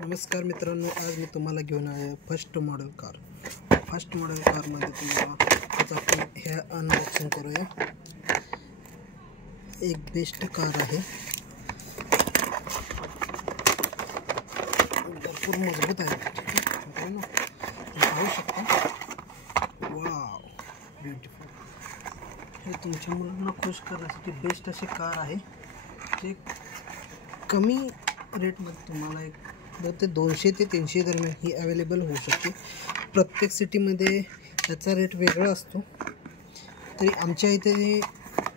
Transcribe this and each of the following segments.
नमस्कार मित्रांनो, आज मी तुम्हाला घेऊन आहे फर्स्ट मॉडेल कारमध्ये तुम्हाला आज आपण ह्या अनबॉक्सिंग करूया। एक बेस्ट कार आहे, भरपूर मजबूत आहे। मित्रांनो पाहू शकता, वाव ब्युटिफुल। हे तुमच्या मुलांना खुश करण्यासाठी बेस्ट अशी कार आहे, जे कमी रेटमध्ये तुम्हाला एक 200 ते 300 दरम्यान ही अवेलेबल होऊ शकते। प्रत्येक सिटीमध्ये याचा रेट वेगळा असतो, तरी आमच्या इथे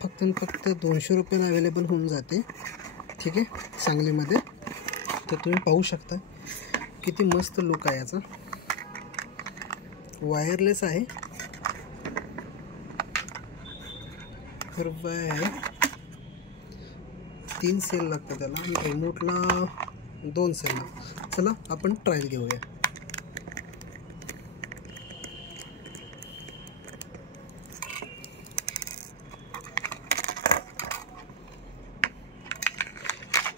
फक्त 200 रुपयाला अवेलेबल होऊन जाते। ठीक आहे, सांगलीमध्ये। तर तुम्ही पाहू शकता किती मस्त लुक आहे याचा। वायरलेस आहे, रुपये आहे, 3 सेल लागतात त्याला आणि रिमोटला 2 सेल लागतात। चला आपण ट्रायल घेऊया।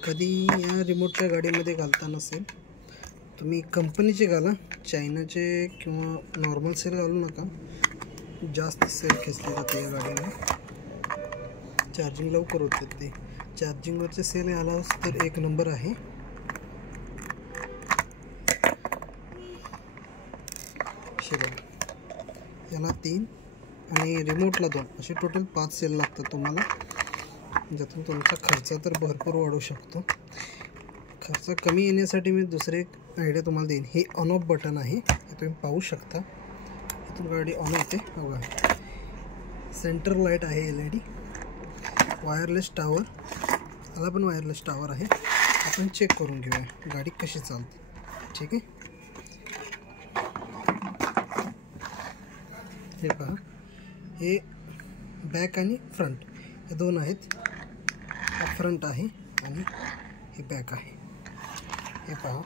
कधी या रिमोटच्या गाडीमध्ये घालता नसेल तुम्ही कंपनीचे घाला, चायनाचे किंवा नॉर्मल सेल घालू नका, जास्त सेल खेचले जाते या गाडीला। चार्जिंग लवकर होते, ते चार्जिंगवरचे सेल आला तर एक नंबर आहे। याला 3 आणि रिमोटला 2 असे टोटल 5 सेल लागतात तुम्हाला, ज्यातून तुमचा खर्च तर भरपूर वाढू शकतो। खर्च कमी येण्यासाठी मी दुसरे एक आयडिया तुम्हाला देईन। हे ऑन ऑफ बटन आहे, हे तुम्ही पाहू शकता। इथून गाडी ऑन होते बघा। सेंटर लाईट आहे LED, वायरलेस टावर, याला पण वायरलेस टावर आहे। आपण चेक करून घेऊया गाडी कशी चालते। ठीक आहे, हे पहा, हे बॅक आणि फ्रंट हे 2 आहेत। हा फ्रंट आहे आणि हे बॅक आहे। हे पहा,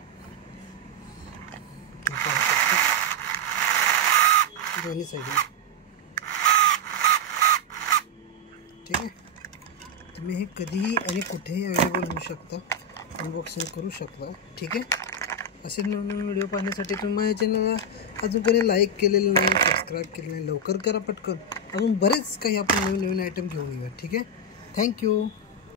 दोन्ही साईड। ठीक आहे, तुम्ही हे कधीही आणि कुठेही अवेलेबल होऊ शकता, अनबॉक्सिंग करू शकता। ठीक आहे, असे नवीन व्हिडिओ पाहण्यासाठी तुम्ही माझ्या चॅनलला अजून कोणी लाईक केलेलं नाही, सबस्क्राईब केलं नाही, लवकर करा पटकन। अजून बरेच काही आपण नवीन आयटम घेऊन येऊया। ठीक आहे, थँक्यू।